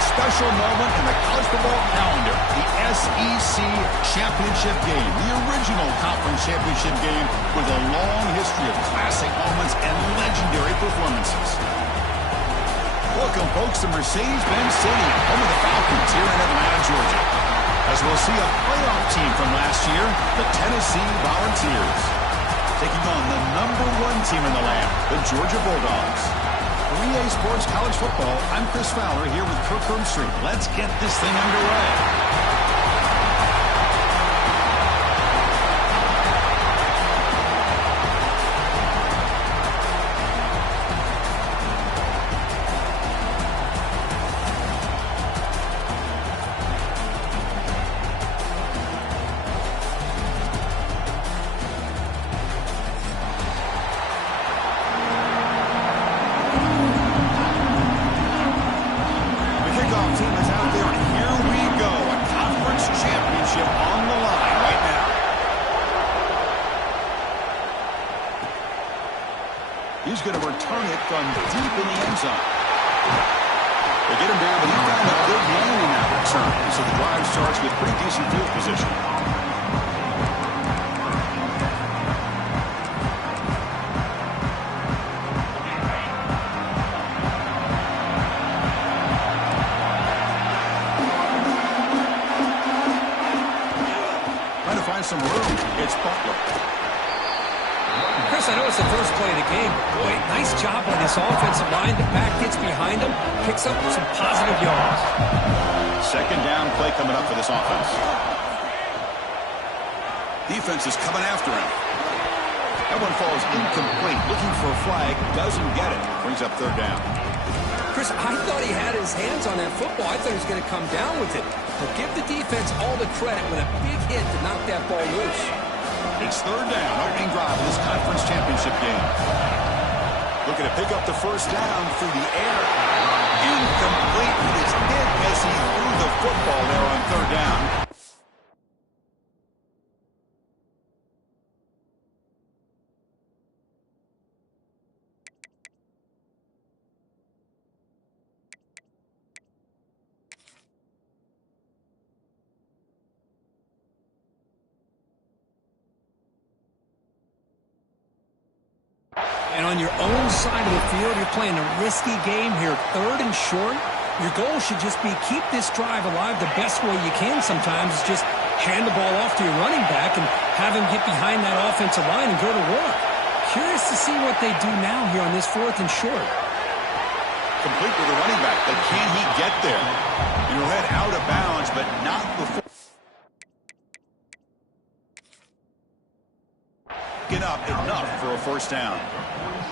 a special moment in the college football calendar, the SEC Championship game, the original conference championship game with a long history of classic moments and legendary performances. Welcome, folks, to Mercedes-Benz Stadium, home of the Falcons here in Atlanta, Georgia, as we'll see a playoff team from last year, the Tennessee Volunteers, taking on the #1 team in the land, the Georgia Bulldogs. For EA Sports College Football, I'm Chris Fowler here with Kirk Herbstreit. Let's get this thing underway. He's going to return it from deep in the end zone. They get him down, but he found a good lane in that return. So the drive starts with pretty decent field position. Trying to find some room. It's Butler. Chris, I know it's the first play of the game. Boy, nice job on this offensive line. The back gets behind him, picks up some positive yards. Second down play coming up for this offense. Defense is coming after him. That one falls incomplete. Looking for a flag, doesn't get it. Brings up third down. Chris, I thought he had his hands on that football. I thought he was going to come down with it. But give the defense all the credit with a big hit to knock that ball loose. It's third down, opening drive of this conference championship game. Looking to pick up the first down through the air. Incomplete with his hit as he threw the football there on third down. And on your own side of the field, you're playing a risky game here, third and short. Your goal should just be keep this drive alive the best way you can sometimes. Is just hand the ball off to your running back and have him get behind that offensive line and go to work. Curious to see what they do now here on this fourth and short. Complete with the running back, but can he get there? He'll head out of bounds, but not before. Get up enough for a first down.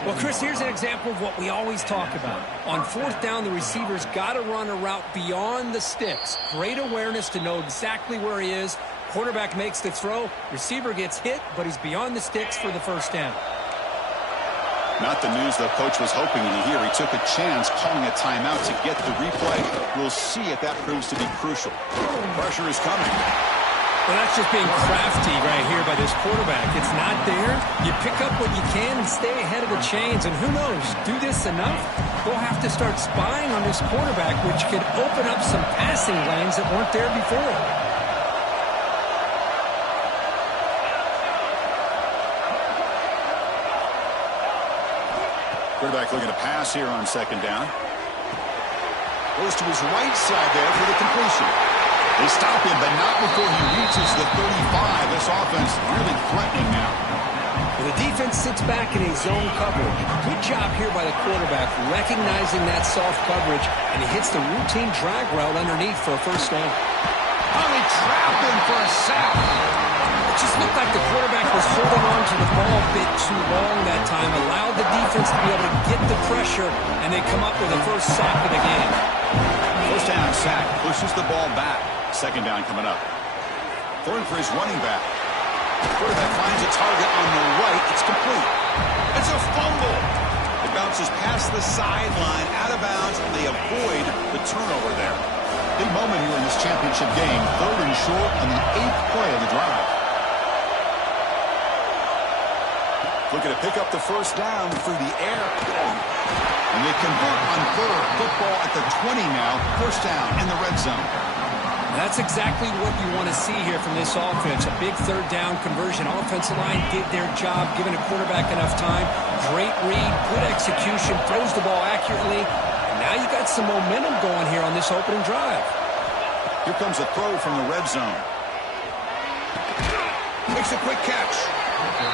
Well, Chris, here's an example of what we always talk about. On fourth down, the receiver's got to run a route beyond the sticks. Great awareness to know exactly where he is. Quarterback makes the throw. Receiver gets hit, but he's beyond the sticks for the first down. Not the news the coach was hoping to hear. He took a chance calling a timeout to get the replay. We'll see if that proves to be crucial. Pressure is coming. Well, that's just being crafty right here by this quarterback. It's not there. You pick up what you can and stay ahead of the chains. And who knows, do this enough, they'll have to start spying on this quarterback, which could open up some passing lanes that weren't there before. Quarterback looking to pass here on second down. Goes to his right side there for the completion. They stop him, but not before he reaches the 35. This offense really threatening now. Well, the defense sits back in a zone coverage. Good job here by the quarterback, recognizing that soft coverage, and he hits the routine drag route underneath for a first down. Finally trapped him for a sack. It just looked like the quarterback was holding on to the ball a bit too long that time, allowed the defense to be able to get the pressure, and they come up with the first sack of the game. First down sack, pushes the ball back. Second down coming up. Throwing for his running back. Quarterback finds a target on the right. It's complete. It's a fumble. It bounces past the sideline, out of bounds, and they avoid the turnover there. Big moment here in this championship game. Third and short on the 8th play of the drive. Looking to pick up the first down through the air. And they convert on third. Football at the 20 now. First down in the red zone. That's exactly what you want to see here from this offense. A big third down conversion. Offensive line did their job, giving a quarterback enough time. Great read, good execution, throws the ball accurately. And now you got some momentum going here on this opening drive. Here comes a throw from the red zone. Makes a quick catch.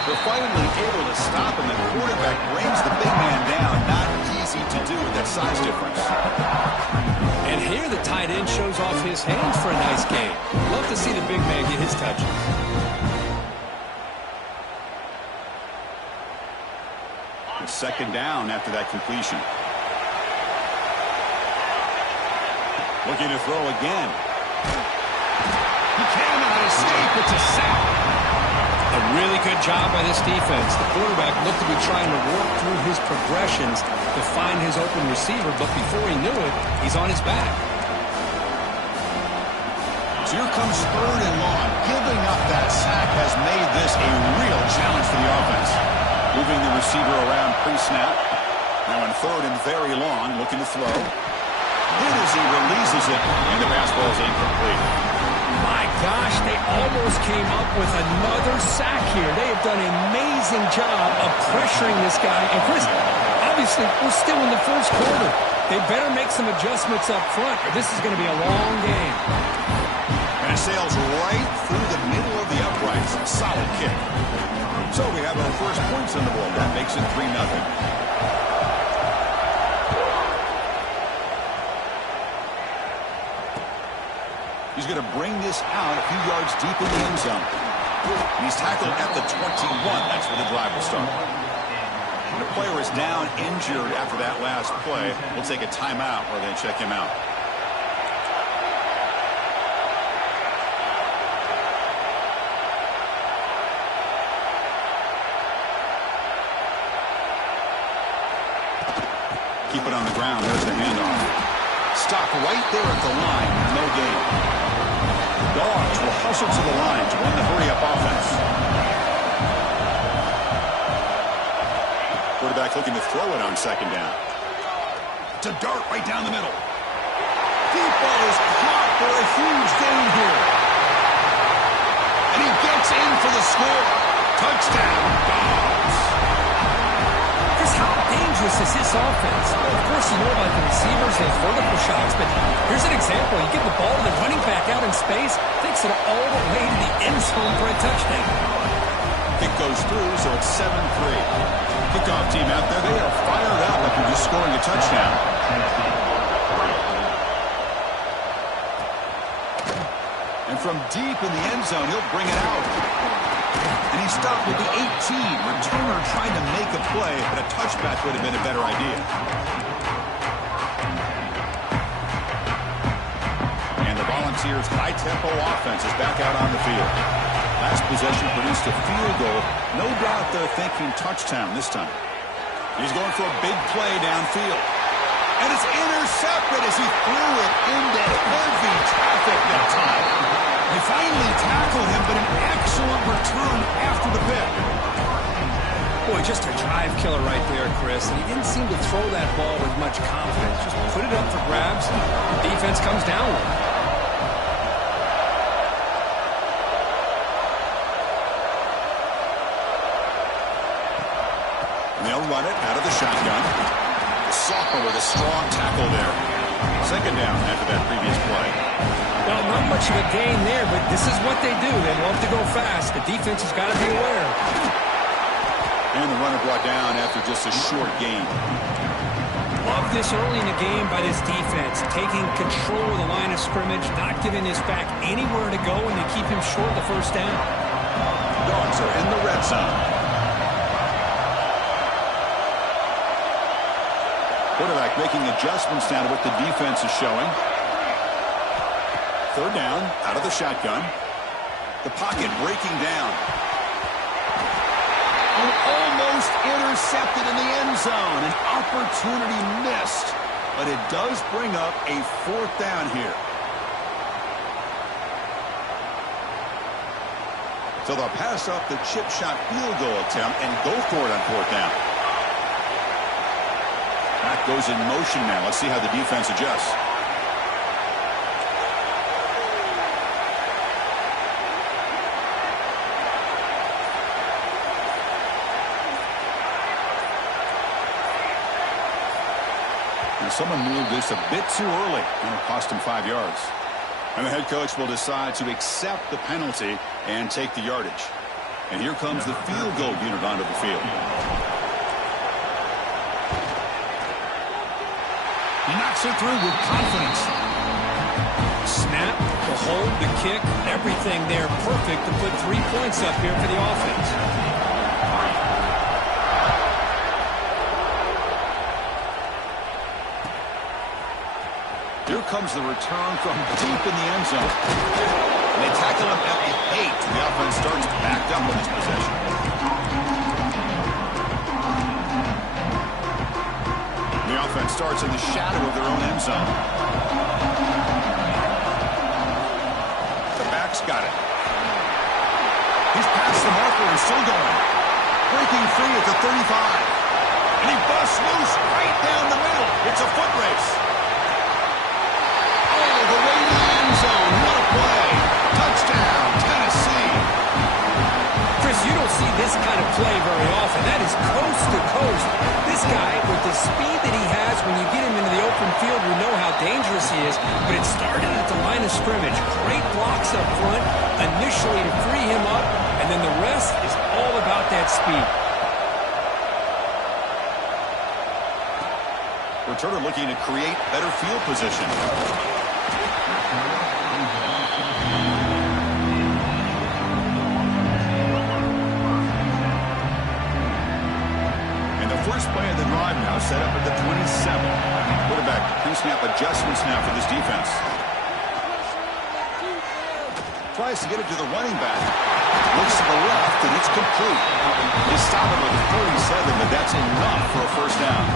They're finally able to stop him. The quarterback brings the big man down. Not easy to do with that size difference. And here the tight end shows off his hands for a nice game. Love to see the big man get his touches. A second down after that completion. Looking to throw again. He cannot escape. It's a sack. A really good job by this defense. The quarterback looked to be trying to work through his progressions to find his open receiver, but before he knew it, he's on his back. So here comes third and long. Giving up that sack has made this a real challenge for the offense. Moving the receiver around pre-snap. Now on third and very long, looking to throw. Hit as he releases it, and the basketball is incomplete. My gosh, they almost came up with another sack here. They have done an amazing job of pressuring this guy. And Chris, obviously, we're still in the first quarter. They better make some adjustments up front, or this is going to be a long game. And it sails right through the middle of the uprights. Solid kick. So we have our first points on the board. That makes it 3-0. He's going to bring this out a few yards deep in the end zone. And he's tackled at the 21. That's where the drive will start. When a player is down injured after that last play, we'll take a timeout or then check him out. Keep it on the ground. There's the handoff. Stop right there at the line. No gain. Dogs will hustle to the line to run the hurry-up offense. Quarterback looking to throw it on second down. It's a dart right down the middle. Deep ball is caught for a huge gain here. And he gets in for the score. Touchdown, Dogs. How dangerous is this offense? Well, of course, you know about the receivers, they have vertical shots, but here's an example. You get the ball to the running back out in space, takes it all the way to the end zone for a touchdown. Kick goes through, so it's 7-3. Kickoff team out there, they are fired up after just scoring a touchdown. And from deep in the end zone, he'll bring it out. And he stopped with the 18. Returner trying to make a play, but a touchback would have been a better idea. And the Volunteers' high-tempo offense is back out on the field. Last possession produced a field goal. No doubt they're thinking touchdown this time. He's going for a big play downfield. And it's intercepted as he threw it into heavy traffic that time. They finally tackled him, but an excellent return after the pick. Boy, just a drive killer right there, Chris. And he didn't seem to throw that ball with much confidence. Just put it up for grabs, and the defense comes down with it. And they'll run it out of the shotgun. The sophomore with a strong tackle there. Second down after that previous play. Well, not much of a gain there, but this is what they do. They love to go fast. The defense has got to be aware. And the runner brought down after just a short gain. Love this early in the game by this defense, taking control of the line of scrimmage, not giving this back anywhere to go, and they keep him short of the first down. Dogs are in the red zone. Quarterback making adjustments down to what the defense is showing. Third down, out of the shotgun. The pocket breaking down. And almost intercepted in the end zone. An opportunity missed. But it does bring up a fourth down here. So they'll pass up the chip shot field goal attempt and go for it on fourth down. That goes in motion now. Let's see how the defense adjusts. And someone moved this a bit too early, and it cost him 5 yards. And the head coach will decide to accept the penalty and take the yardage. And here comes the field goal unit onto the field. He knocks it through with confidence. Snap, the hold, the kick, everything there perfect to put 3 points up here for the offense. Here comes the return from deep in the end zone. And they tackle him at the 8. The offense starts backed up on this possession. The offense starts in the shadow of their own end zone. The back's got it. He's past the marker and still going. Breaking free at the 35. And he busts loose right down the middle. It's a foot race. The way to the end zone. What a play. Touchdown, Tennessee. Chris, you don't see this kind of play very often. That is coast to coast. This guy, with the speed that he has, when you get him into the open field, you know how dangerous he is. But it started at the line of scrimmage. Great blocks up front initially to free him up, and then the rest is all about that speed. Returner looking to create better field position. And the first play of the drive now set up at the 27. Quarterback pre-snap adjustments now for this defense. Tries to get it to the running back. Looks to the left, and it's complete. They stop it with a 47, but that's enough for a first down.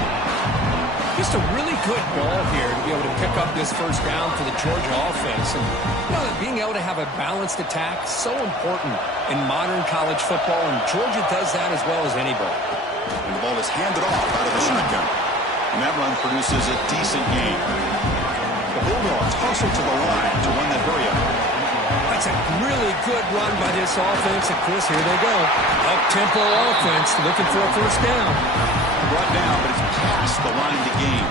Just a really good ball here to be able to pick up this first down for the Georgia offense. And you know, being able to have a balanced attack is so important in modern college football, and Georgia does that as well as anybody. And the ball is handed off out of the shotgun. And that run produces a decent gain. The Bulldogs hustle to the line to run that hurry up. That's a really good run by this offense. And Chris, here they go. Up-tempo offense looking for a first down. Brought down, but it's past the line to gain.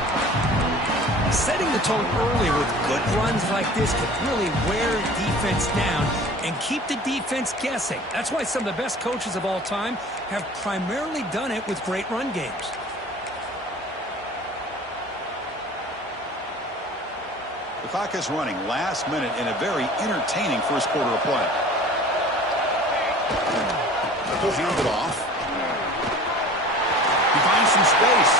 Setting the tone early with good runs like this can really wear defense down and keep the defense guessing. That's why some of the best coaches of all time have primarily done it with great run games. The clock is running last minute in a very entertaining first quarter of play. He'll hand it off. He finds some space.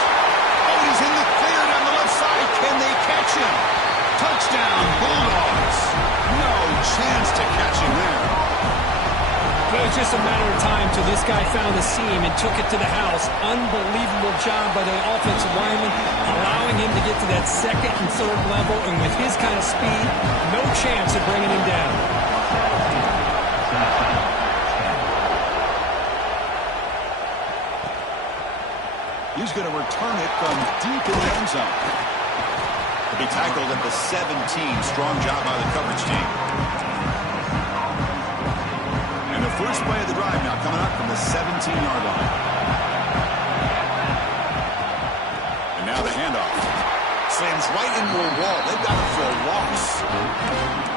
Oh, he's in the clear down the left side. Can they catch him? Touchdown, Bulldogs. No chance to catch him there. It was just a matter of time till this guy found the seam and took it to the house. Unbelievable job by the offensive lineman, allowing him to get to that second and third level. And with his kind of speed, no chance of bringing him down. He's going to return it from deep in the end zone. He'll be tackled at the 17. Strong job by the coverage team. And the first play of the drive now coming up from the 17-yard line. And now the handoff. Slams right into a wall. They've got it for a loss.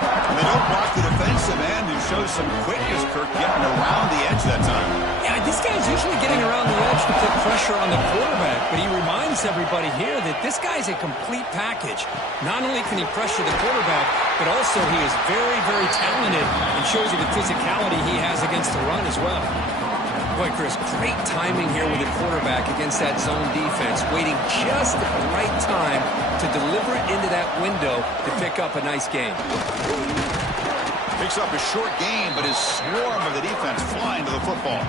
And they don't block the defensive end, who shows some quickness, Kirk, getting around the edge that time. Yeah, this guy's usually getting around the edge to put pressure on the quarterback, but he reminds everybody here that this guy's a complete package. Not only can he pressure the quarterback, but also he is very, very talented and shows you the physicality he has against the run as well. Boy, Chris, great timing here with the quarterback against that zone defense, waiting just at the right time to deliver it into that window to pick up a nice gain. Picks up a short gain, but his swarm of the defense flying to the football.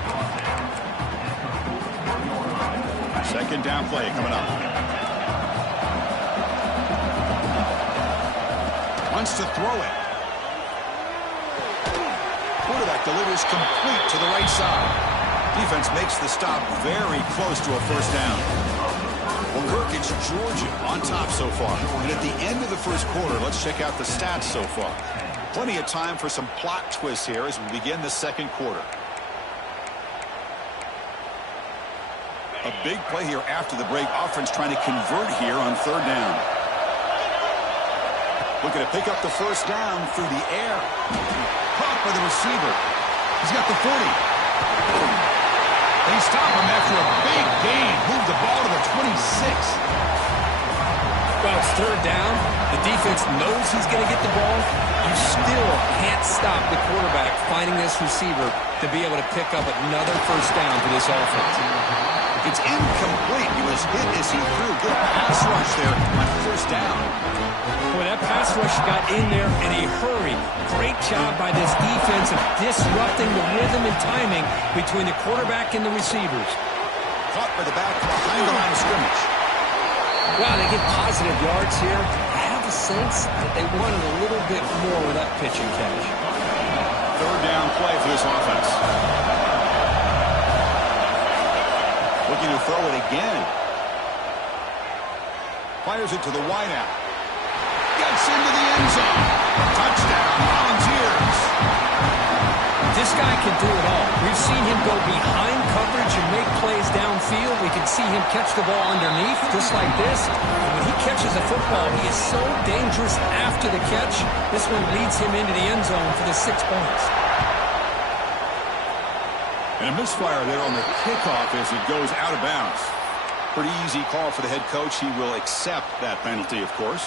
Second down play coming up. Wants to throw it. quarterback delivers complete to the right side. Defense makes the stop very close to a first down. Well, Kirk, it's Georgia on top so far. And at the end of the first quarter, let's check out the stats so far. Plenty of time for some plot twists here as we begin the second quarter. A big play here after the break. Offense trying to convert here on third down. Looking to pick up the first down through the air. Caught by the receiver. He's got the 40. They stop him after a big gain. Move the ball to the 26. Well, it's third down. The defense knows he's going to get the ball. You still can't stop the quarterback finding this receiver to be able to pick up another first down for this offense. It's incomplete. He was hit as he threw. Good pass rush there on first down. Boy, that pass rush got in there in a hurry. Great job by this defense of disrupting the rhythm and timing between the quarterback and the receivers. Caught by the back behind the line of scrimmage. Wow, they get positive yards here. I have a sense that they wanted a little bit more with that pitch and catch. Third down play for this offense. Looking to throw it again. Fires it to the wideout. Gets into the end zone. Touchdown, Volunteers. This guy can do it all. We've seen him go behind coverage and make plays downfield. We can see him catch the ball underneath, just like this. And when he catches a football, he is so dangerous after the catch. This one leads him into the end zone for the 6 points. And a misfire there on the kickoff as it goes out of bounds. Pretty easy call for the head coach. He will accept that penalty, of course.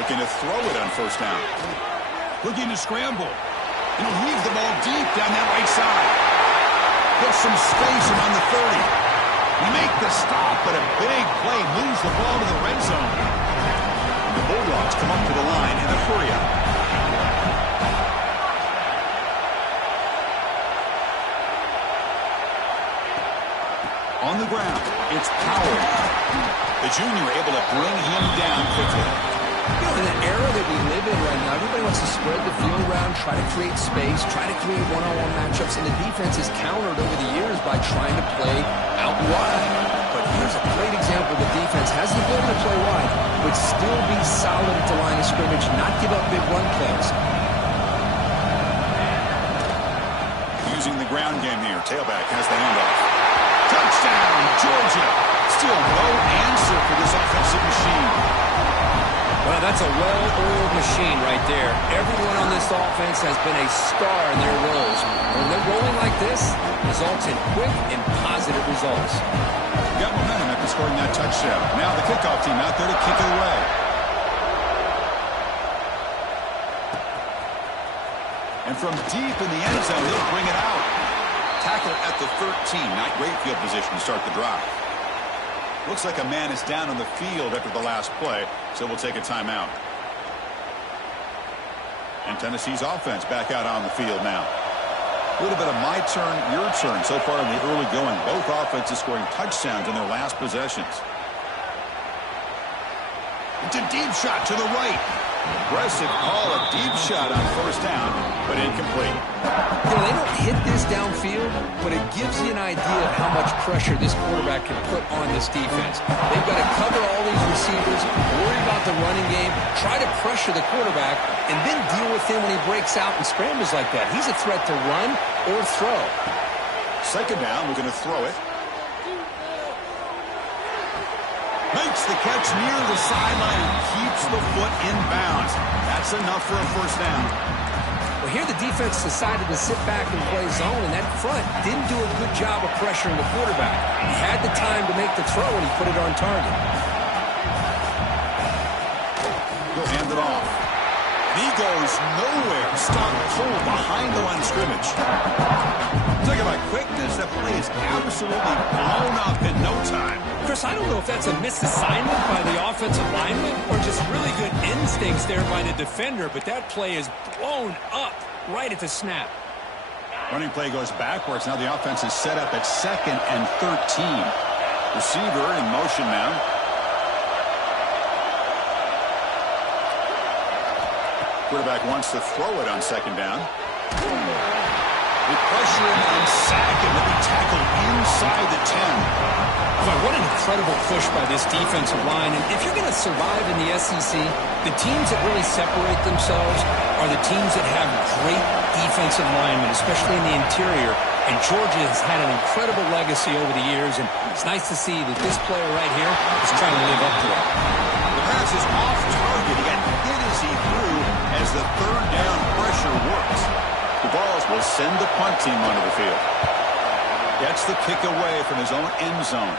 Looking to throw it on first down. Looking to scramble. And he'll leave the ball deep down that right side. Gets some space around the 30. We make the stop, but a big play moves the ball to the red zone. And the Bulldogs come up to the line in a hurry up. On the ground, it's Powell. The junior able to bring him down quickly. You know, in the era that we live in right now, everybody wants to spread the field around, try to create space, try to create one-on-one matchups, and the defense is countered over the years by trying to play out wide. But here's a great example. The defense has the ability to play wide, but still be solid at the line of scrimmage, not give up big run plays. Using the ground game here. Tailback has the handoff. Touchdown, Georgia. Still no answer for this offensive machine. Well, that's a well-oiled machine right there. Everyone on this offense has been a star in their roles. When they're rolling like this, results in quick and positive results. Got momentum after scoring that touchdown. Now the kickoff team out there to kick it away. And from deep in the end zone, he'll bring it out. Tackle at the 13. Not great field position to start the drive. Looks like a man is down on the field after the last play, so we'll take a timeout. And Tennessee's offense back out on the field now. A little bit of my turn, your turn so far in the early going. Both offenses scoring touchdowns in their last possessions. It's a deep shot to the right. Aggressive call, a deep shot on first down, but incomplete. You know, they don't hit this downfield, but it gives you an idea of how much pressure this quarterback can put on this defense. They've got to cover all these receivers, worry about the running game, try to pressure the quarterback, and then deal with him when he breaks out and scrambles like that. He's a threat to run or throw. Second down, we're going to throw it. Makes the catch near the sideline and keeps the foot in bounds. That's enough for a first down. Well, here the defense decided to sit back and play zone, and that front didn't do a good job of pressuring the quarterback. He had the time to make the throw, and he put it on target. He'll hand it off. He goes nowhere. Stop cold behind the line of scrimmage. Talking about quickness, that play is absolutely blown up in no time. Chris, I don't know if that's a misassignment by the offensive lineman or just really good instincts there by the defender, but that play is blown up right at the snap. Running play goes backwards. Now the offense is set up at 2nd and 13. Receiver in motion now. Quarterback wants to throw it on 2nd down. They pressure him and sack him. He'll be tackled inside the 10. Boy, what an incredible push by this defensive line. And if you're going to survive in the SEC, the teams that really separate themselves are the teams that have great defensive linemen, especially in the interior. And Georgia has had an incredible legacy over the years, and it's nice to see that this player right here is trying to live up to it. The pass is off target. He got hit as he threw as the 3rd down pressure works. The Vols will send the punt team onto the field. Gets the kick away from his own end zone.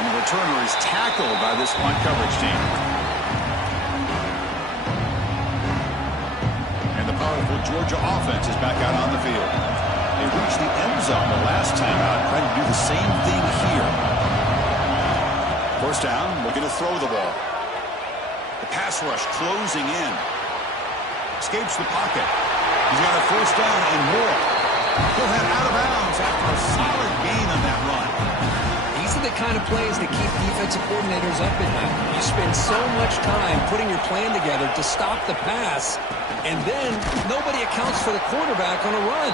And the returner is tackled by this punt coverage team. And the powerful Georgia offense is back out on the field. They reached the end zone the last time out, trying to do the same thing here. 1st down, looking to throw the ball. The pass rush closing in. Escapes the pocket. He's got a 1st down and more. He'll head out of bounds after a solid gain on that run. These are the kind of plays that keep defensive coordinators up at night. You spend so much time putting your plan together to stop the pass, and then nobody accounts for the quarterback on a run.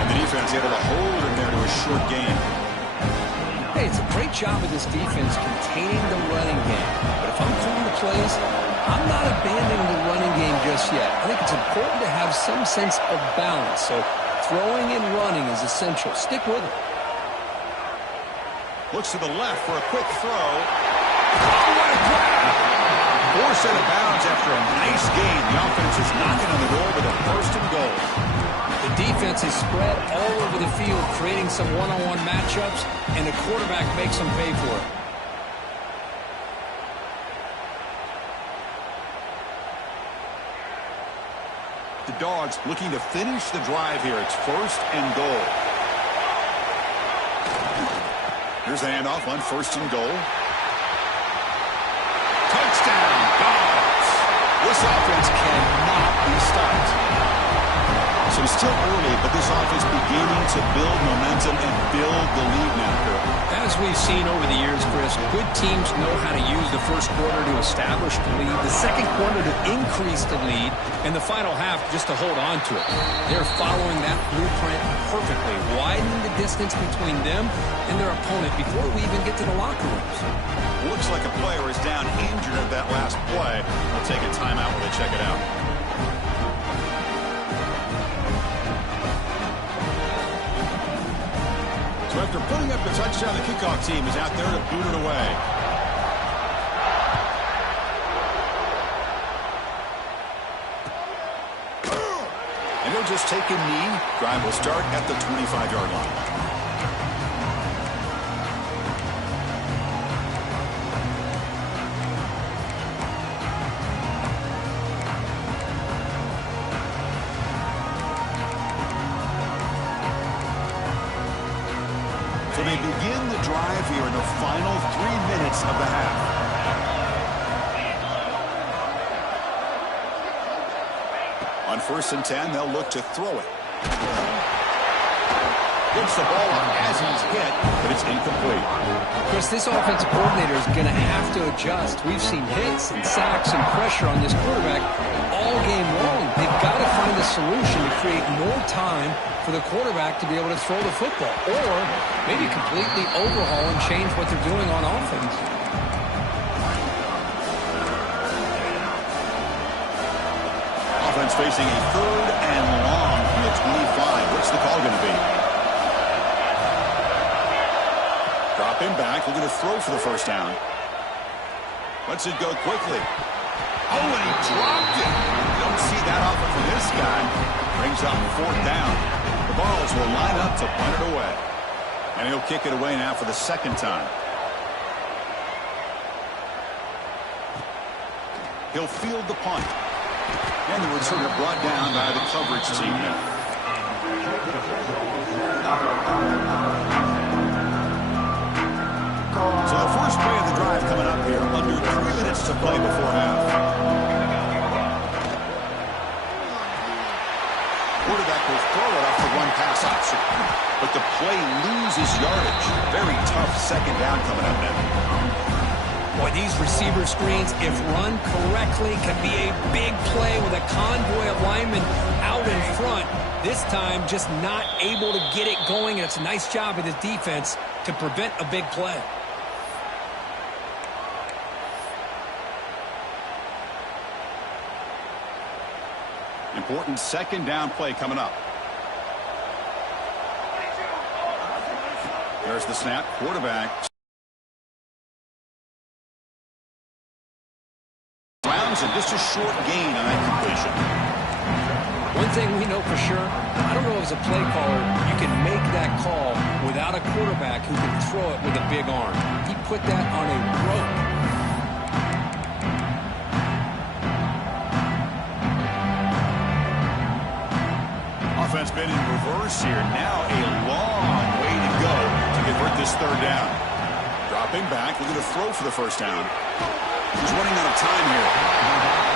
And the defense able to hold him there to a short gain. Hey, it's a great job of this defense containing the running game. But if I'm calling the plays, I'm not abandoning the running game just yet. I think it's important to have some sense of balance. So throwing and running is essential. Stick with it. Looks to the left for a quick throw. Oh, what a grab! Forced out of bounds after a nice gain. The offense is knocking on the door with a 1st and goal. The defense is spread all over the field, creating some one-on-one matchups, and the quarterback makes them pay for it. The Dogs looking to finish the drive here. It's 1st and goal. Here's the handoff on 1st and goal. Touchdown, Dogs. This offense cannot be stopped. So it's still early, but this offense beginning to build momentum and build the lead now, Kurt. As we've seen over the years, Chris, good teams know how to use the 1st quarter to establish the lead, the 2nd quarter to increase the lead, and the final half just to hold on to it. They're following that blueprint perfectly, widening the distance between them and their opponent before we even get to the locker rooms. Looks like a player is down injured at that last play. They'll take a timeout when they check it out. So after putting up the touchdown, the kickoff team is out there to boot it away. And they'll just take a knee. Drive will start at the 25-yard line. So they begin the drive here in the final 3 minutes of the half. On 1st and 10, they'll look to throw it. Gets the ball up as he's hit, but it's incomplete. Chris, this offensive coordinator is going to have to adjust. We've seen hits and sacks and pressure on this quarterback all game long. They've got to find a solution to create more time for the quarterback to be able to throw the football, or maybe completely overhaul and change what they're doing on offense. Offense facing a 3rd and long from the 25. What's the call going to be? Drop him back, looking to throw for the 1st down. Lets it go quickly. Oh, and he dropped it. You don't see that often from this guy. Brings up 4th down. The Vols will line up to punt it away. And he'll kick it away now for the 2nd time. He'll field the punt. And the returner brought down by the coverage team now. So the first play of the drive coming up here. Under 3 minutes to play before half. stops it. But the play loses yardage. Very tough second down coming up now. Boy, these receiver screens, if run correctly, can be a big play with a convoy of linemen out in front. This time, just not able to get it going, and it's a nice job of his defense to prevent a big play. Important second down play coming up. There's the snap. Quarterback. Browns and just a short gain on that completion. One thing we know for sure, I don't know as a play caller, you can make that call without a quarterback who can throw it with a big arm. He put that on a rope. Offense been in reverse here. Now a long way to go to convert this third down. Dropping back, looking to throw for the first down. He's running out of time here.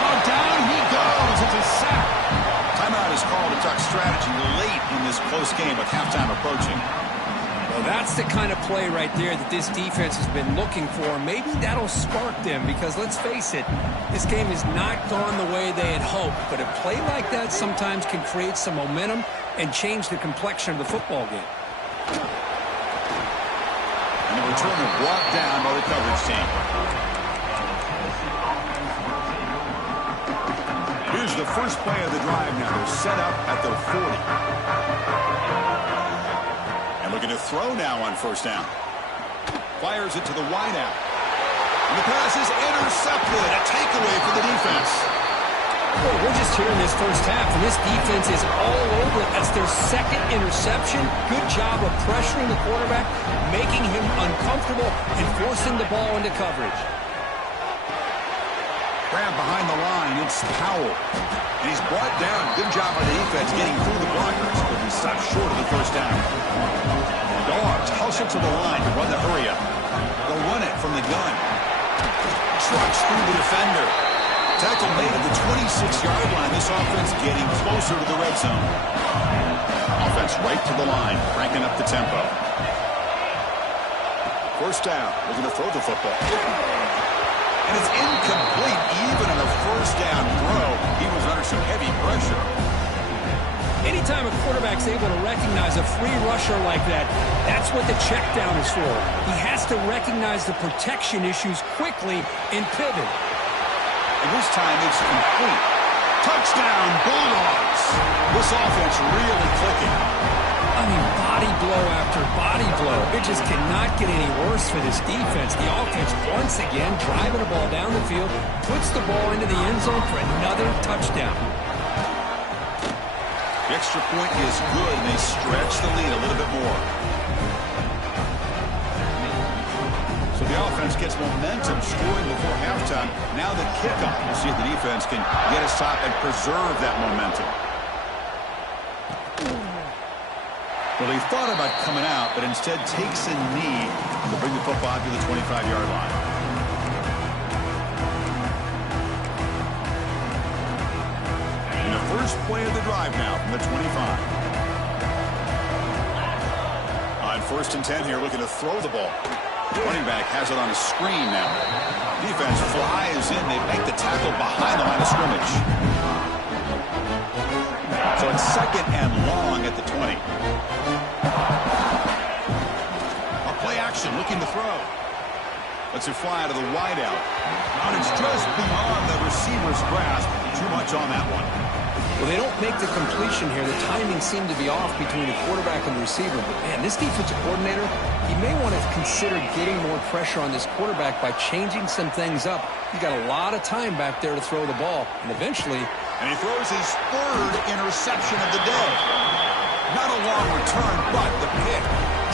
Oh, down he goes. It's a sack. Timeout is called to talk strategy late in this close game with halftime approaching. Well, that's the kind of play right there that this defense has been looking for. Maybe that'll spark them because, let's face it, this game has not gone the way they had hoped. But a play like that sometimes can create some momentum and change the complexion of the football game. And the returner brought down by the coverage team. Here's the first play of the drive now. They're set up at their 40. Looking to throw now on first down. Fires it to the wideout. And the pass is intercepted. A takeaway for the defense. Well, we're just here in this first half, and this defense is all over it. That's their second interception. Good job of pressuring the quarterback, making him uncomfortable, and forcing the ball into coverage. Grab behind the line. It's Powell. And he's brought down. Good job by the defense getting through the blockers, but he stopped short of the first down. Dogs hustle to the line to run the hurry up. They'll run it from the gun. Trucks through the defender. Tackle made at the 26-yard line. This offense getting closer to the red zone. Offense right to the line, cranking up the tempo. First down. Looking to throw the football. And it's incomplete. Even on a first down throw, he was under some heavy pressure. Anytime a quarterback's able to recognize a free rusher like that, that's what the check down is for. He has to recognize the protection issues quickly and pivot. And this time it's complete. Touchdown, Bulldogs. This offense really clicking. I mean, body blow after body blow. It just cannot get any worse for this defense. The offense, once again, driving the ball down the field, puts the ball into the end zone for another touchdown. The extra point is good, and they stretch the lead a little bit more. So the offense gets momentum scoring before halftime. Now the kickoff. We'll see if the defense can get a stop and preserve that momentum. Well, he thought about coming out, but instead takes a knee to bring the football to the 25-yard line. And the first play of the drive now from the 25. On first and 10 here, looking to throw the ball. Running back has it on a screen now. Defense flies in. They make the tackle behind the line of scrimmage. So it's second and long at the 20. A play action, looking to throw. Lets it fly to the wideout. And it's just beyond the receiver's grasp. Too much on that one. Well, they don't make the completion here. The timing seemed to be off between the quarterback and the receiver. But, man, this defensive coordinator, he may want to consider getting more pressure on this quarterback by changing some things up. He's got a lot of time back there to throw the ball. And eventually... And he throws his third interception of the day. Not a long return, but the pick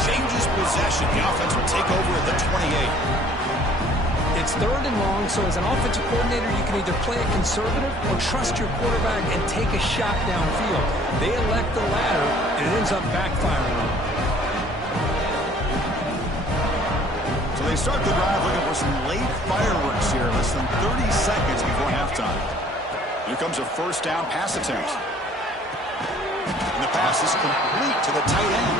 changes possession. The offense will take over at the 28. It's third and long, so as an offensive coordinator, you can either play it conservative or trust your quarterback and take a shot downfield. They elect the latter, and it ends up backfiring on them. So they start the drive looking for some late fireworks here, less than 30 seconds before halftime. Here comes a first down pass attempt. And the pass is complete to the tight end.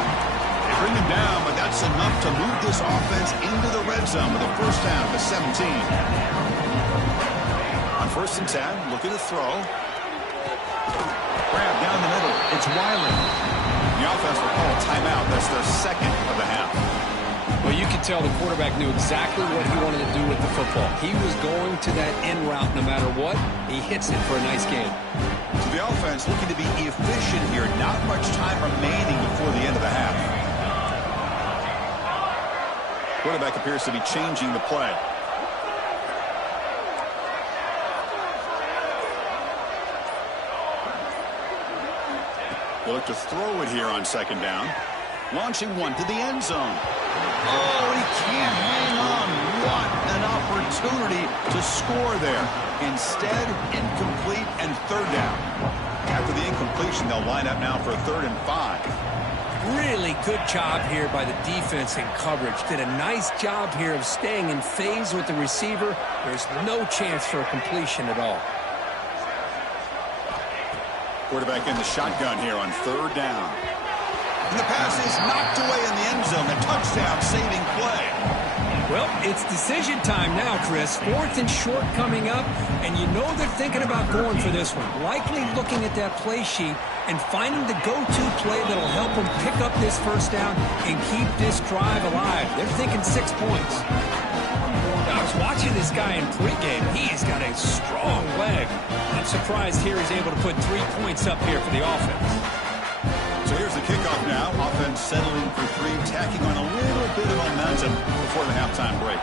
They bring him down, but that's enough to move this offense into the red zone with a first down to 17. On 1st and 10, looking to throw. Grab down the middle. It's Wiley. The offense will call a timeout. That's their second of the half. Well, you could tell the quarterback knew exactly what he wanted to do with the football. He was going to that in route no matter what. He hits it for a nice gain. So the offense looking to be efficient here. Not much time remaining before the end of the half. Quarterback appears to be changing the play. They'll look to throw it here on 2nd down. Launching one to the end zone. Oh, he can't hang on. What an opportunity to score there. Instead, incomplete and 3rd down. After the incompletion, they'll line up now for a 3rd and 5. Really good job here by the defense in coverage. Did a nice job here of staying in phase with the receiver. There's no chance for a completion at all. Quarterback in the shotgun here on 3rd down. And the pass is knocked away in the end zone. A touchdown saving play. Well, it's decision time now, Chris. 4th and short coming up, and you know they're thinking about going for this one. Likely looking at that play sheet and finding the go-to play that'll help them pick up this first down and keep this drive alive. They're thinking 6 points. I was watching this guy in pregame. He's got a strong leg. I'm surprised here he's able to put 3 points up here for the offense. So here's the kickoff now. Offense settling for 3, tacking on a little bit of momentum before the halftime break.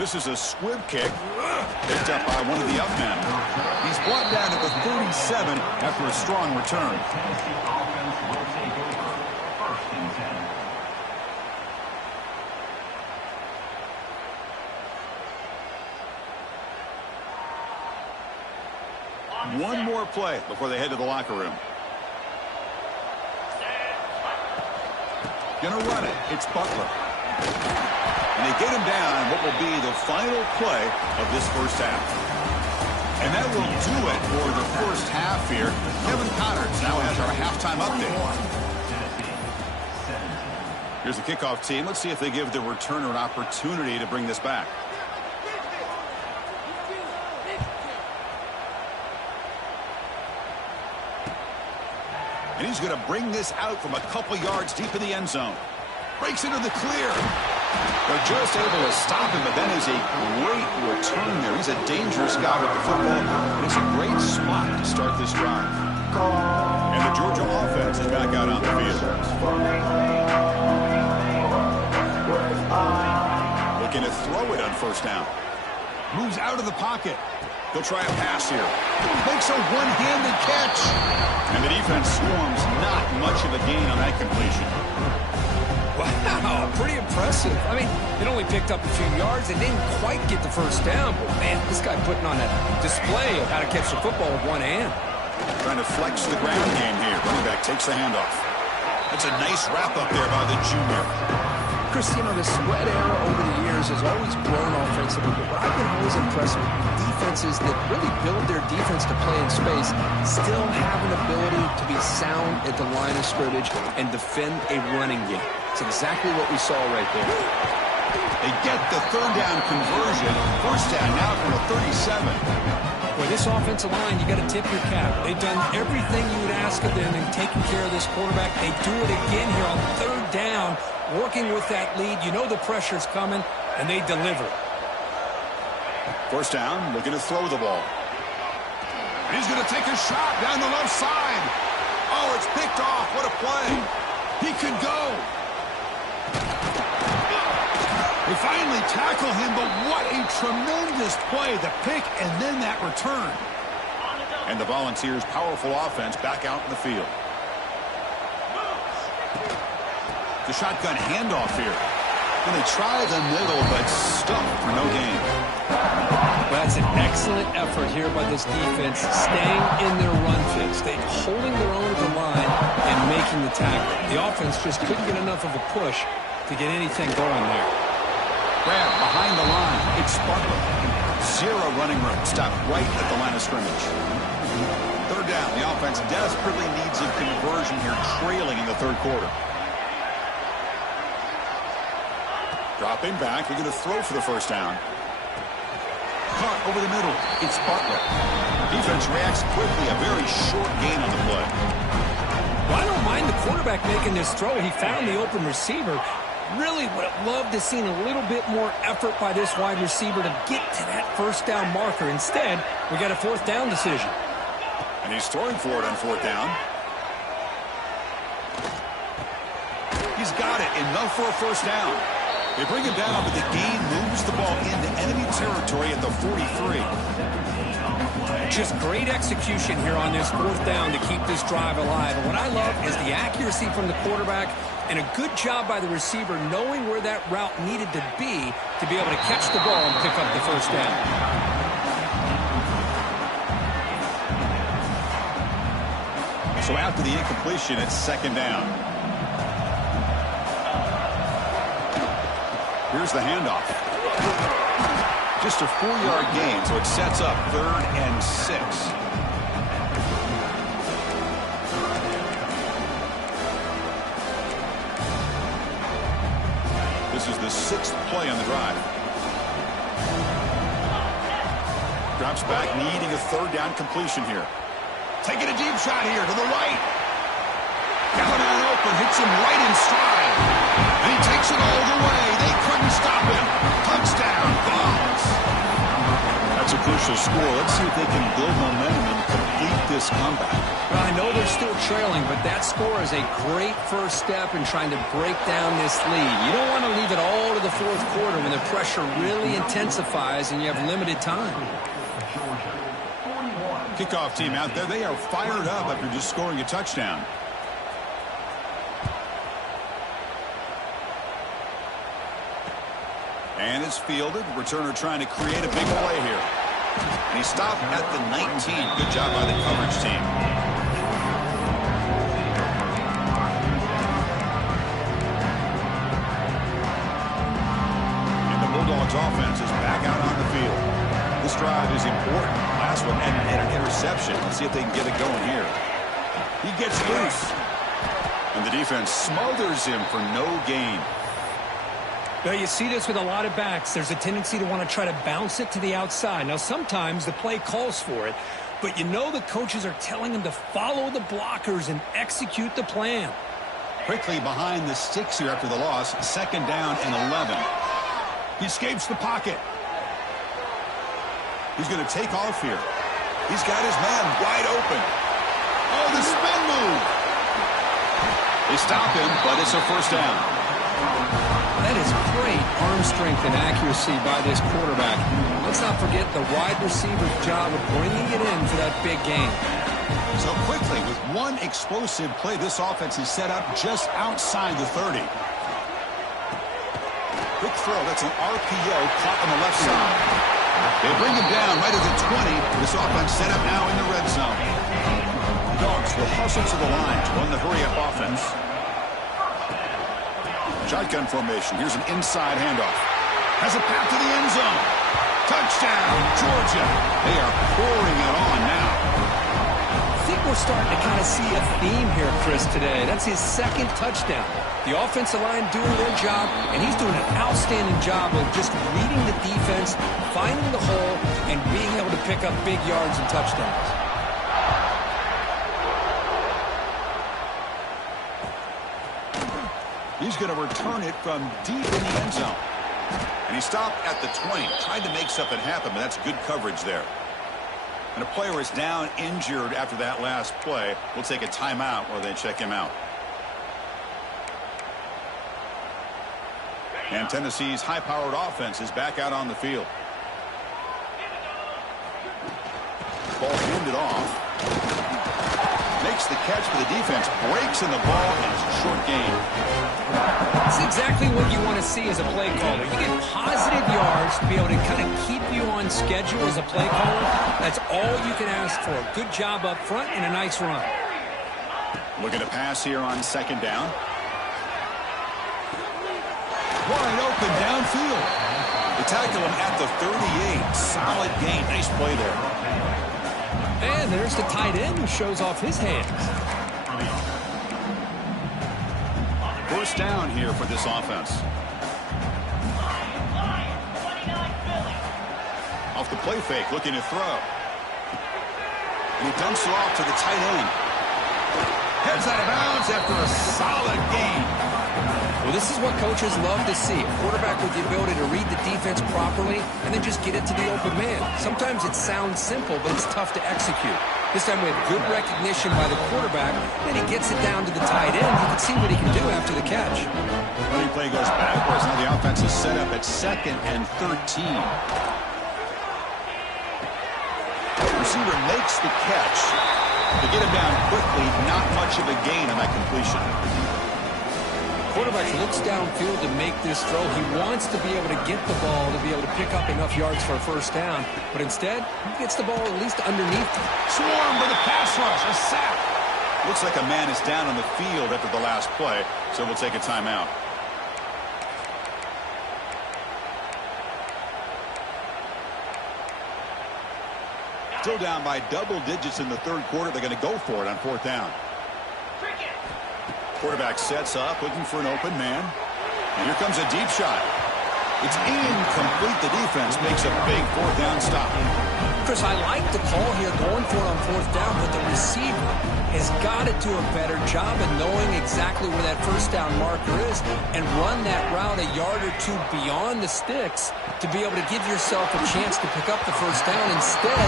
This is a squib kick. Picked up by one of the up men. He's brought down at the 37 after a strong return. One more play before they head to the locker room. Gonna run it. It's Butler. And they get him down what will be the final play of this first half. And that will do it for the first half here. Kevin Connors now has our halftime update. Here's the kickoff team. Let's see if they give the returner an opportunity to bring this back. And he's going to bring this out from a couple yards deep in the end zone. Breaks into the clear. They're just able to stop him, but that is a great return there. He's a dangerous guy with the football, and it's a great spot to start this drive. And the Georgia offense is back out on the field. Looking to throw it on 1st down. Moves out of the pocket. They'll try a pass here. Makes a one-handed catch. And the defense swarms. Not much of a gain on that completion. Wow, pretty impressive. I mean, it only picked up a few yards. It didn't quite get the first down. But, man, this guy putting on a display of how to catch the football with one hand. Trying to flex the ground game here. Running back takes the handoff. That's a nice wrap-up there by the junior. Chris, you know, the sweat era over the years has always grown offensively, but what I've been always impressed with defenses that really build their defense to play in space still have an ability to be sound at the line of scrimmage and defend a running game. It's exactly what we saw right there. They get the 3rd down conversion. First down now from the 37. Boy, this offensive line, you got to tip your cap. They've done everything you would ask of them in taking care of this quarterback. They do it again here on 3rd down, working with that lead. You know the pressure's coming, and they deliver. First down, looking to throw the ball. And he's going to take a shot down the left side. Oh, it's picked off. What a play. He could go. They finally tackle him, but what a tremendous play. The pick and then that return. And the Volunteers' powerful offense back out in the field. The shotgun handoff here. And they try the middle, but stuffed for no gain. Well, that's an excellent effort here by this defense, staying in their run fix. They're holding their own at the line and making the tackle. The offense just couldn't get enough of a push to get anything going there. Grab behind the line. It's Butler. Zero running room. Stopped right at the line of scrimmage. Third down. The offense desperately needs a conversion here, trailing in the third quarter. Dropping back. They're going to throw for the first down. Caught over the middle. It's Butler. Defense reacts quickly. A very short gain on the play. Well, I don't mind the quarterback making this throw. He found the open receiver. Really would have loved to seen a little bit more effort by this wide receiver to get to that first down marker. Instead, we got a fourth down decision. And he's throwing for it on fourth down. He's got it. Enough for a first down. They bring him down, but the gain moves the ball into enemy territory at the 43. Just great execution here on this fourth down to keep this drive alive. And what I love is the accuracy from the quarterback and a good job by the receiver knowing where that route needed to be able to catch the ball and pick up the first down. So after the incompletion, it's second down. Here's the handoff. Just a 4-yard gain, so it sets up 3rd and 6. This is the 6th play on the drive. Drops back, needing a third down completion here. Taking a deep shot here to the right. Callahan open, hits him right in stride. And he takes it all the way. They couldn't stop him. Touchdown, Vols. That's a crucial score. Let's see if they can build momentum and complete this comeback. Well, I know they're still trailing, but that score is a great first step in trying to break down this lead. You don't want to leave it all to the fourth quarter when the pressure really intensifies and you have limited time. Kickoff team out there. They are fired up after just scoring a touchdown. And it's fielded. Returner trying to create a big play here. And he stopped at the 19. Good job by the coverage team. And the Bulldogs offense is back out on the field. This drive is important. Last one and an interception. Let's see if they can get it going here. He gets loose. And the defense smothers him for no gain. Well, you see this with a lot of backs. There's a tendency to want to try to bounce it to the outside. Now, sometimes the play calls for it, but you know the coaches are telling them to follow the blockers and execute the plan. Quickly behind the sticks here after the loss. Second down and 11. He escapes the pocket. He's going to take off here. He's got his man wide open. Oh, the spin move. They stop him, but it's a first down. That is great arm strength and accuracy by this quarterback. Let's not forget the wide receiver's job of bringing it in for that big gain. So quickly, with one explosive play, this offense is set up just outside the 30. Quick throw. That's an RPO caught on the left side. They bring him down right at the 20. This offense set up now in the red zone. Dogs will hustle to the line to run the hurry-up offense. Shotgun formation. Here's an inside handoff. Has a path to the end zone. Touchdown, Georgia. They are pouring it on now. I think we're starting to kind of see a theme here, Chris, today. That's his second touchdown. The offensive line doing their job, and he's doing an outstanding job of just reading the defense, finding the hole, and being able to pick up big yards and touchdowns. He's going to return it from deep in the end zone. And he stopped at the 20, tried to make something happen, but that's good coverage there. And a player is down injured after that last play. We'll take a timeout while they check him out. And Tennessee's high-powered offense is back out on the field. Ball handed off. Makes the catch for the defense. Breaks in the ball, and it's a short gain. That's exactly what you want to see as a play caller. You get positive yards to be able to kind of keep you on schedule as a play caller. That's all you can ask for. Good job up front and a nice run. Looking to pass here on second down. Wide open downfield. They tackle him at the 38. Solid gain. Nice play there. And there's the tight end who shows off his hands. First down here for this offense. Off the play fake, looking to throw. And he dumps it off to the tight end. Heads out of bounds after a solid gain. Well, this is what coaches love to see. A quarterback with the ability to read the defense properly and then just get it to the open man. Sometimes it sounds simple, but it's tough to execute. This time we have good recognition by the quarterback, and he gets it down to the tight end. You can see what he can do after the catch. Running play goes backwards. Now the offense is set up at 2nd and 13. Receiver makes the catch. To get him down quickly, not much of a gain on that completion. Quarterback looks downfield to make this throw. He wants to be able to get the ball to be able to pick up enough yards for a first down. But instead, he gets the ball at least underneath him. Swarm with a pass rush, a sack. Looks like a man is down on the field after the last play, so we'll take a timeout. Still down by double digits in the third quarter. They're going to go for it on 4th down. Quarterback sets up, looking for an open man. And here comes a deep shot. It's incomplete. The defense makes a big 4th down stop. Chris, I like the call here going for it on 4th down, but the receiver has got to do a better job of knowing exactly where that first down marker is and run that route a yard or two beyond the sticks to be able to give yourself a chance to pick up the first down. Instead,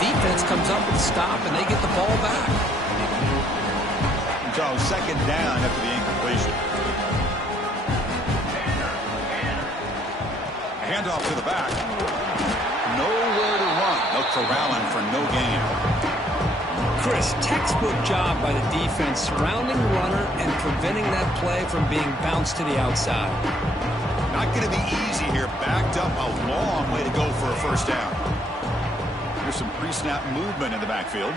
defense comes up with a stop and they get the ball back. So 2nd down after the incompletion. A handoff to the back. Nowhere to run. They'll corral him for no gain. Chris, textbook job by the defense surrounding the runner and preventing that play from being bounced to the outside. Not going to be easy here. Backed up a long way to go for a first down. There's some pre-snap movement in the backfield.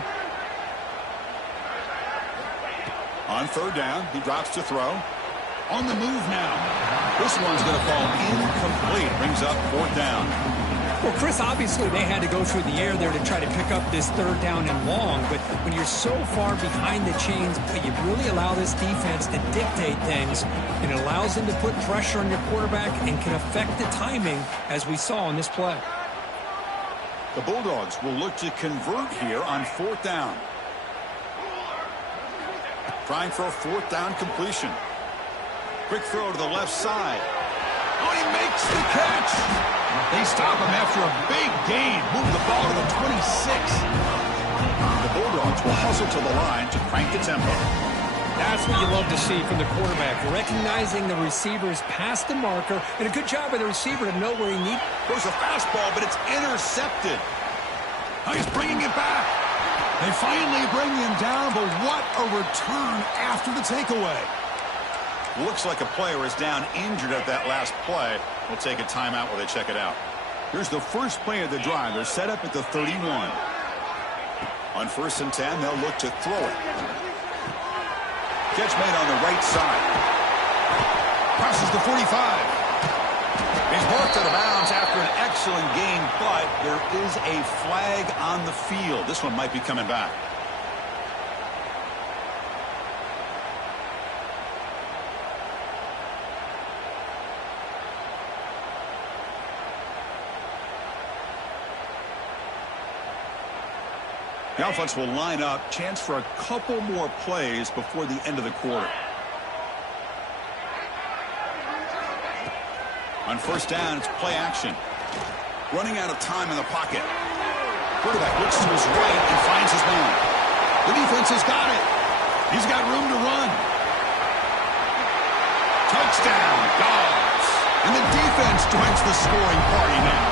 On 3rd down, he drops to throw. On the move now. This one's going to fall incomplete. Brings up 4th down. Well, Chris, obviously they had to go through the air there to try to pick up this 3rd down and long, but when you're so far behind the chains, you really allow this defense to dictate things. It allows them to put pressure on your quarterback and can affect the timing, as we saw in this play. The Bulldogs will look to convert here on 4th down. Trying for a 4th down completion. Quick throw to the left side. Oh, he makes the catch. They stop him after a big gain. Move the ball to the 26. The Bulldogs will hustle to the line to crank the tempo. That's what you love to see from the quarterback, recognizing the receivers past the marker, and a good job by the receiver to know where he needs. Goes a fastball, but it's intercepted. Now he's bringing it back. They finally bring him down, but what a return after the takeaway. Looks like a player is down injured at that last play. We'll take a timeout while they check it out. Here's the first play of the drive. They're set up at the 31. On 1st and 10, they'll look to throw it. Catch made on the right side. Crosses the 45. He's marked out of bounds after an excellent gain, but there is a flag on the field. This one might be coming back. The offense will line up. Chance for a couple more plays before the end of the quarter. On 1st down, it's play action. Running out of time in the pocket. Quarterback looks to his right and finds his man. The defense has got it. He's got room to run. Touchdown, Dogs. And the defense joins the scoring party now.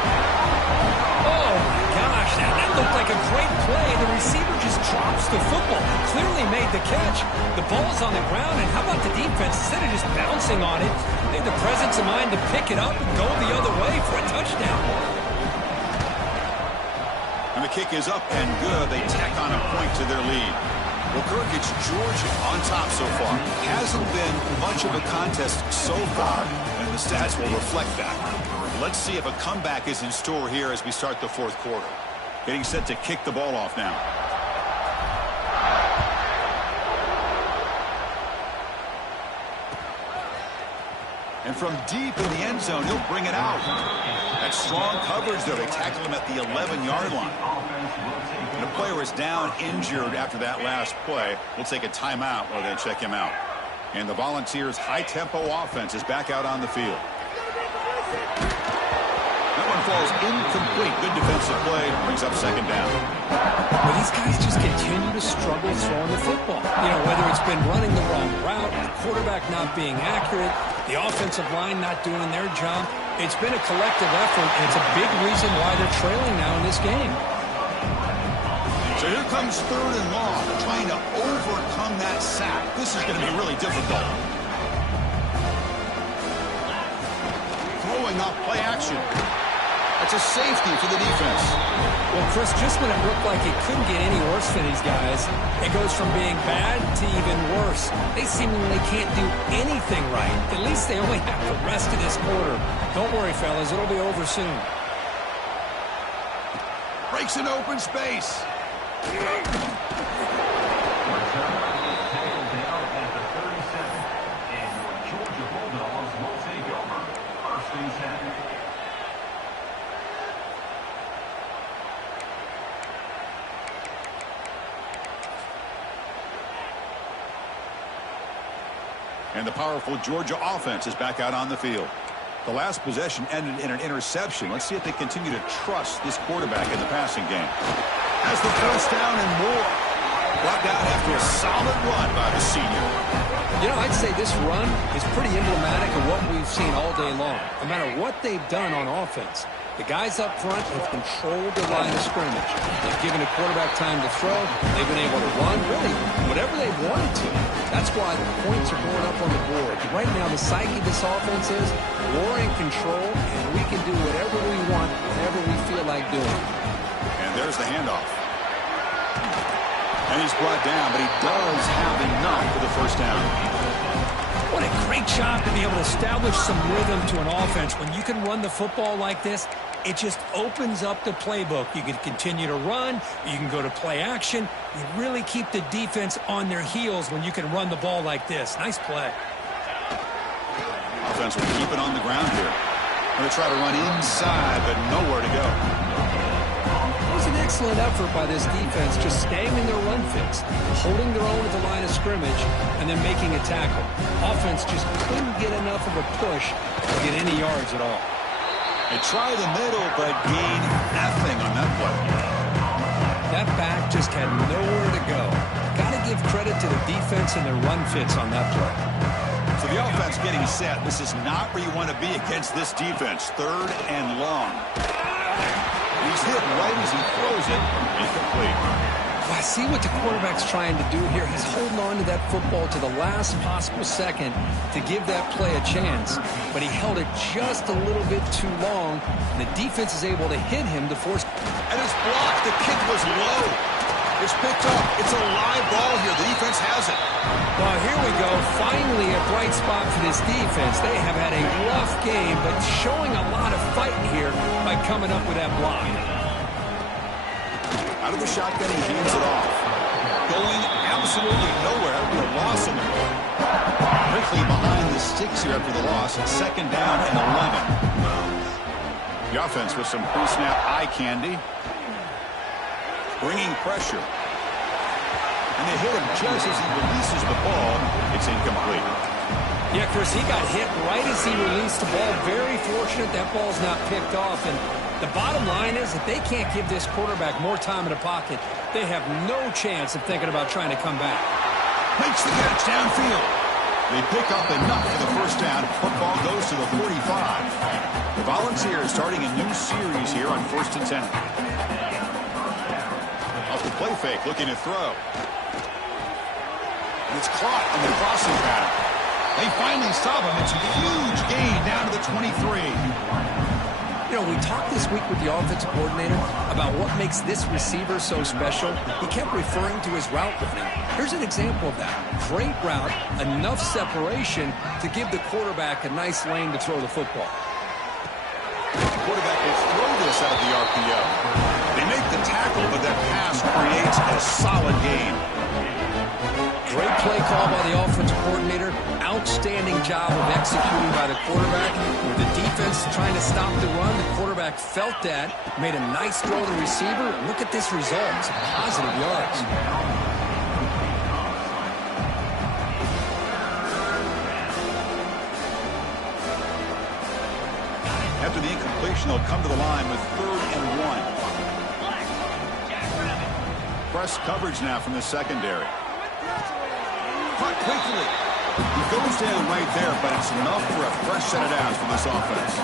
Oh, my gosh, that looked like a great play. The receiver just drops the football. Clearly made the catch. The ball's on the ground, and how about the defense? Instead of just bouncing on it, they had the presence of mind to pick it up and go the other way for a touchdown. And the kick is up and good. They tack on a point to their lead. Well, Kirk, it's Georgia on top so far. Has hasn't been much of a contest so far, and the stats will reflect that. Let's see if a comeback is in store here as we start the fourth quarter. Getting set to kick the ball off now. And from deep in the end zone, he'll bring it out. That's strong coverage, though. They tackle him at the 11-yard line. And the player is down injured after that last play. We'll take a timeout while they check him out. And the Volunteers' high-tempo offense is back out on the field. That one falls incomplete. Good defensive play. Brings up second down. Well, these guys just continue to struggle throwing the football. You know, whether it's been running the wrong route, the quarterback not being accurate, the offensive line not doing their job. It's been a collective effort, and it's a big reason why they're trailing now in this game. So here comes third and long, trying to overcome that sack. This is going to be really difficult. Throwing up play action. That's a safety for the defense. Well, Chris, just when it looked like it couldn't get any worse for these guys, it goes from being bad to even worse. They seemingly can't do anything right. At least they only have the rest of this quarter. Don't worry, fellas. It'll be over soon. Breaks an open space. And the powerful Georgia offense is back out on the field. The last possession ended in an interception. Let's see if they continue to trust this quarterback in the passing game. Has the first down and more. Brought down after a solid run by the senior. You know, I'd say this run is pretty emblematic of what we've seen all day long. No matter what they've done on offense, the guys up front have controlled the line of scrimmage. They've given the quarterback time to throw. They've been able to run, really, whatever they've wanted to. That's why the points are going up on the board. Right now, the psyche of this offense is we're in control, and we can do whatever we want, whenever we feel like doing. And there's the handoff. And he's brought down, but he does have enough for the first down. What a great job to be able to establish some rhythm to an offense. When you can run the football like this, it just opens up the playbook. You can continue to run. You can go to play action. You really keep the defense on their heels when you can run the ball like this. Nice play. Offense will keep it on the ground here. Going to try to run inside, but nowhere to go. It was an excellent effort by this defense, just staying in their run fits, holding their own at the line of scrimmage, and then making a tackle. Offense just couldn't get enough of a push to get any yards at all. They try the middle, but gain nothing on that play. That back just had nowhere to go. Got to give credit to the defense and their run fits on that play. So the offense getting set. This is not where you want to be against this defense. Third and long. He's hit right as he throws it. Incomplete. Well, I see what the quarterback's trying to do here. He's holding on to that football to the last possible second to give that play a chance. But he held it just a little bit too long. And the defense is able to hit him to force. And it's blocked. The kick was low. It's picked up. It's a live ball here. The defense has it. Well, here we go. Finally a bright spot for this defense. They have had a rough game, but showing a lot of fight here by coming up with that block. Out of the shotgun, he hands it off. Going absolutely nowhere. That'll be a loss in the ball. Quickly behind the sticks here after the loss. Second down and 11. The offense with some pre-snap eye candy. Bringing pressure. And they hit him just as he releases the ball. It's incomplete. Yeah, Chris, he got hit right as he released the ball. Very fortunate that ball's not picked off. And the bottom line is that they can't give this quarterback more time in the pocket. They have no chance of thinking about trying to come back. Makes the catch downfield. They pick up enough for the first down. Football goes to the 45. The Volunteers starting a new series here on 1st and 10. Off the play fake, looking to throw. And it's caught on the crossing pattern. They finally stop him. It's a huge gain down to the 23. You know, we talked this week with the offensive coordinator about what makes this receiver so special. He kept referring to his route running. Here's an example of that. Great route, enough separation to give the quarterback a nice lane to throw the football. The quarterback will throw this out of the RPO. They make the tackle, but that pass creates a solid gain. Great play call by the offensive coordinator. Outstanding job of executing by the quarterback. With the defense trying to stop the run, the quarterback felt that, made a nice throw to the receiver. Look at this result. It's positive yards. After the incompletion, they'll come to the line with 3rd and 1. Press coverage now from the secondary. Cut quickly. He goes down right there, but it's enough for a fresh set of downs for this offense.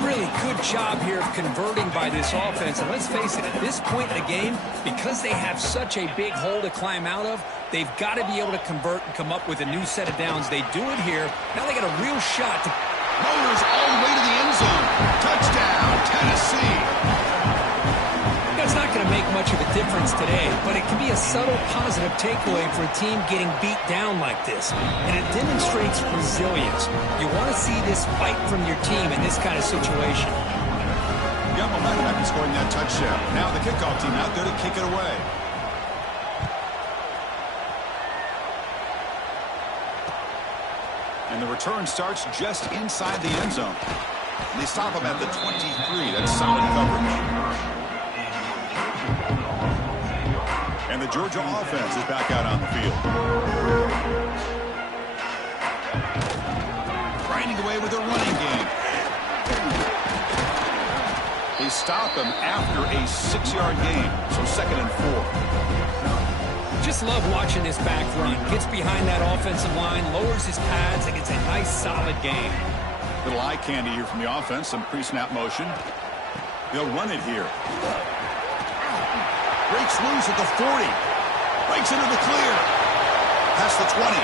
Really good job here of converting by this offense. And let's face it, at this point in the game, because they have such a big hole to climb out of, they've got to be able to convert and come up with a new set of downs. They do it here. Now they got a real shot to... Motors all the way to the end zone. Touchdown, Tennessee. That's not going to make much of a difference today, but it can be a subtle positive takeaway for a team getting beat down like this. And it demonstrates resilience. You want to see this fight from your team in this kind of situation. Got momentum after scoring that touchdown. Now the kickoff team out there to kick it away. And the return starts just inside the end zone. And they stop him at the 23. That's solid coverage. And the Georgia offense is back out on the field. Grinding away with their running game. They stop him after a 6-yard gain. So 2nd and 4. Just love watching this back run. Gets behind that offensive line, lowers his pads, and gets a nice solid gain. Little eye candy here from the offense. Some pre-snap motion. They'll run it here. Breaks loose at the 40. Breaks into the clear. Past the 20.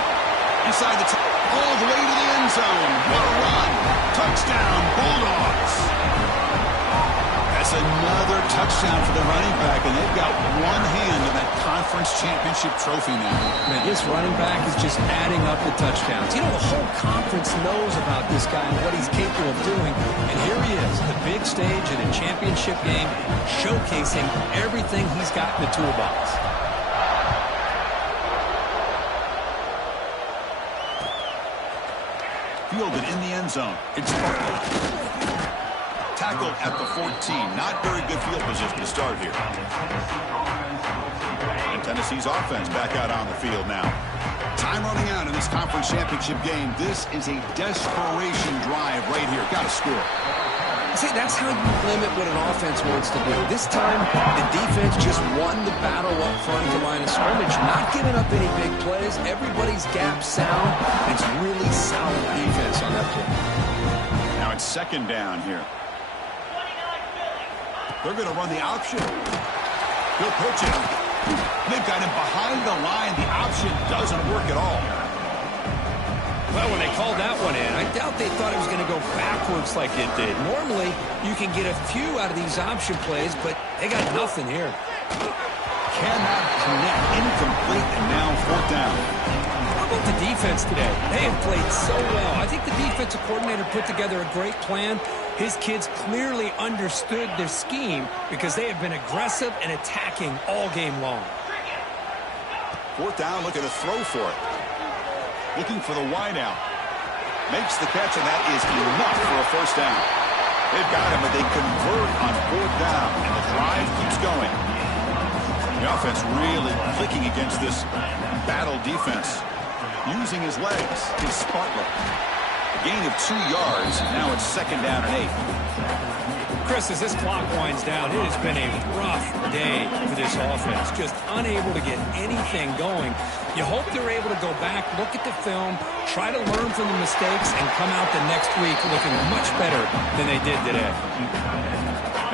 Inside the all the way to the end zone. What a run. Touchdown, Bulldogs. That's another touchdown for the running back, and they've got one hand on that conference championship trophy now. Man, this running back is just adding up the touchdowns. You know, the whole conference knows about this guy and what he's capable of doing. And here he is, the big stage in a championship game, showcasing everything he's got in the toolbox. Fielded in the end zone. It's Barkley. Tackled at the 14. Not very good field position to start here. And Tennessee's offense back out on the field now. Time running out in this conference championship game. This is a desperation drive right here. Got to score. See, that's how you limit what an offense wants to do. This time, the defense just won the battle up front at the line of scrimmage, not giving up any big plays. Everybody's gap sound. It's really solid defense on that play. Now it's 2nd down here. They're going to run the option. He'll pitch it. They've got him behind the line. The option doesn't work at all. Well, when they called that one in, I doubt they thought it was going to go backwards like it did. Normally, you can get a few out of these option plays, but they got nothing here. Cannot connect. Incomplete, and now 4th down. How about the defense today? They have played so well. I think the defensive coordinator put together a great plan. His kids clearly understood their scheme because they have been aggressive and attacking all game long. 4th down, looking to throw for it. Looking for the wide out. Makes the catch, and that is enough for a 1st down. They've got him, but they convert on 4th down, and the drive keeps going. The offense really clicking against this battle defense. Using his legs is Bartlett. A gain of 2 yards. Now it's 2nd down and 8. Chris, as this clock winds down, it has been a rough day for this offense. Just unable to get anything going. You hope they're able to go back, look at the film, try to learn from the mistakes, and come out the next week looking much better than they did today.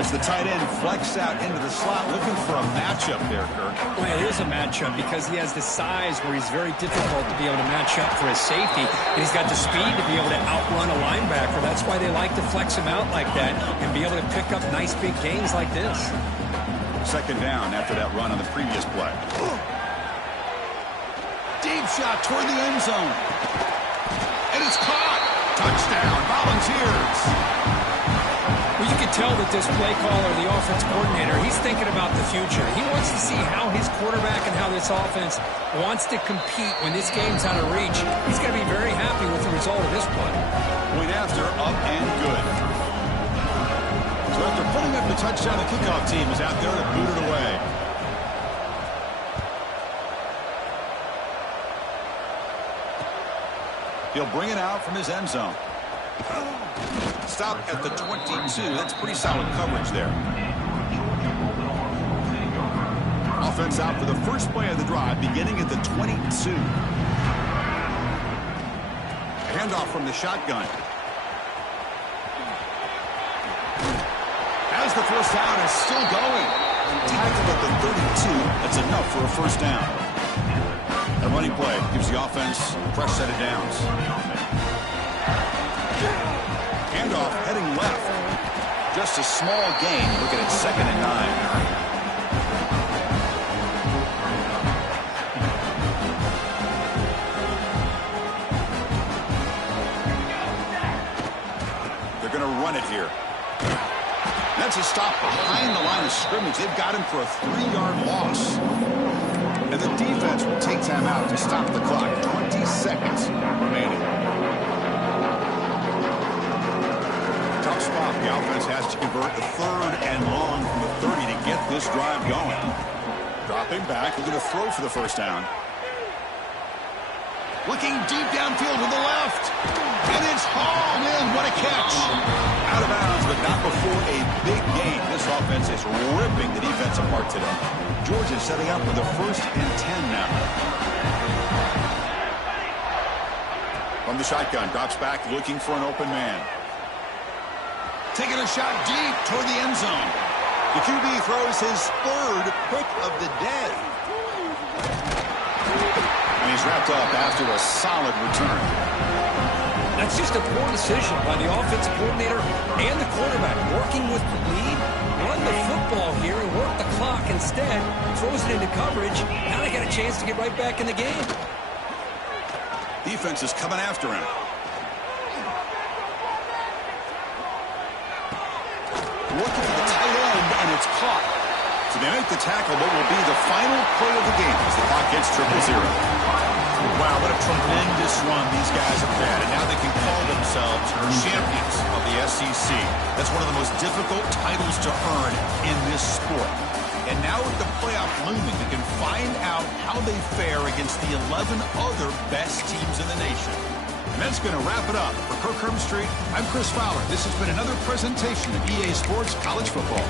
As the tight end flex out into the slot, looking for a matchup there, Kirk. Well, it is a matchup because he has the size where he's very difficult to be able to match up for his safety. And he's got the speed to be able to outrun a linebacker. That's why they like to flex him out like that and be able to pick up nice big gains like this. Second down after that run on the previous play. Deep shot toward the end zone. And it's caught. Touchdown, Volunteers. Well, you can tell that this play caller, the offense coordinator, he's thinking about the future. He wants to see how his quarterback and how this offense wants to compete when this game's out of reach. He's going to be very happy with the result of this play. Point after, up and good. So after putting up the touchdown, the kickoff team is out there to boot it away. He'll bring it out from his end zone. Stop at the 22. That's pretty solid coverage there. Offense out for the first play of the drive, beginning at the 22. Handoff from the shotgun. As the first down is still going. Tackled at the 32. That's enough for a first down. A running play gives the offense a fresh set of downs. Handoff heading left. Just a small gain. Looking at 2nd and 9. They're going to run it here. That's a stop behind the line of scrimmage. They've got him for a 3-yard loss. And the defense will take time out to stop the clock. 20 seconds remaining. Tough spot. The offense has to convert the 3rd and long from the 30 to get this drive going. Dropping back. Looking to throw for the first down. Looking deep downfield to the left. And it's hauled in. What a catch. Out of bounds, but not before a big gain. This offense is ripping the defense apart today. Georgia setting up for the 1st and 10 now. From the shotgun, drops back looking for an open man. Taking a shot deep toward the end zone. The QB throws his 3rd pick of the day. And he's wrapped up after a solid return. That's just a poor decision by the offensive coordinator and the quarterback. Working with the lead, run the football here and work the clock instead. Throws it into coverage. Now they got a chance to get right back in the game. Defense is coming after him. Looking for the tight end, and it's caught. So they make the tackle, but will be the final play of the game as the clock gets 0-0. Wow, what a tremendous run these guys have had, and now they can call themselves champions of the SEC. That's one of the most difficult titles to earn in this sport. And now with the playoff looming, they can find out how they fare against the 11 other best teams in the nation. And that's going to wrap it up. For Kirk Herbstreit, I'm Chris Fowler. This has been another presentation of EA Sports College Football.